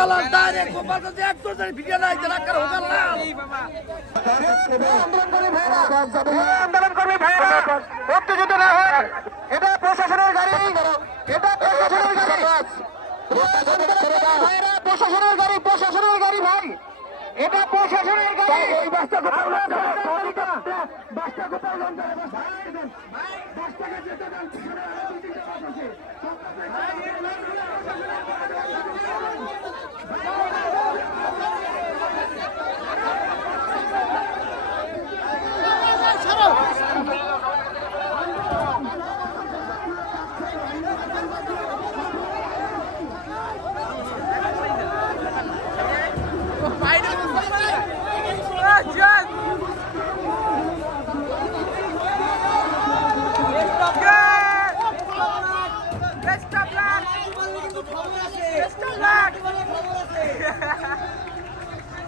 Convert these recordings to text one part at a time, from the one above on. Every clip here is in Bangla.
হোগালাল ডাইরেক্ট গোপালগঞ্জ একদম ভিডিও নাই রাখার হোগালাল আন্দোলনকর্মী ভাইরা উত্তেজিত না হয়, এটা প্রশাসনের গাড়ি, এটা প্রশাসনের গাড়ি, ভাইরা প্রশাসনের গাড়ি, প্রশাসনের গাড়ি ভাই, এটা প্রশাসনের গাড়ি। এই বাসটা গোপালগঞ্জ, বাসটা গোপালগঞ্জ, বাসটাকে যেতে দেন, পিছনে আরো দুই তিনটা বাস আছে।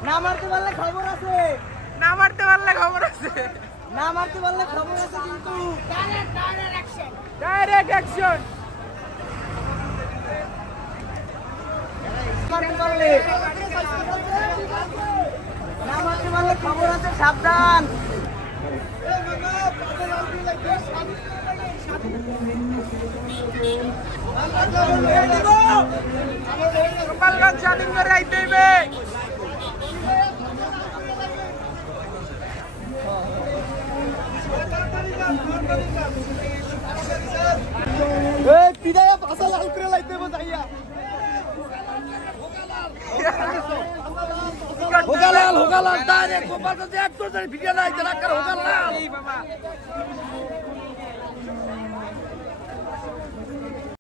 না মারতে পারলে খবর আছে, না মারতে পারলে খবর আছে, না মারতে পারলে খবর আছে, কিন্তু ডাইরেক্ট অ্যাকশন। মারতে পারলে, না মারতে পারলে খবর আছে, সাবধান। গোপালগঞ্জ স্বাধীন করে আইতে হইবে। হোগালাল হোগালাল ডাইরেক্ট গোপালগঞ্জ একদম ভিডিও নাই রাখার হোগালাল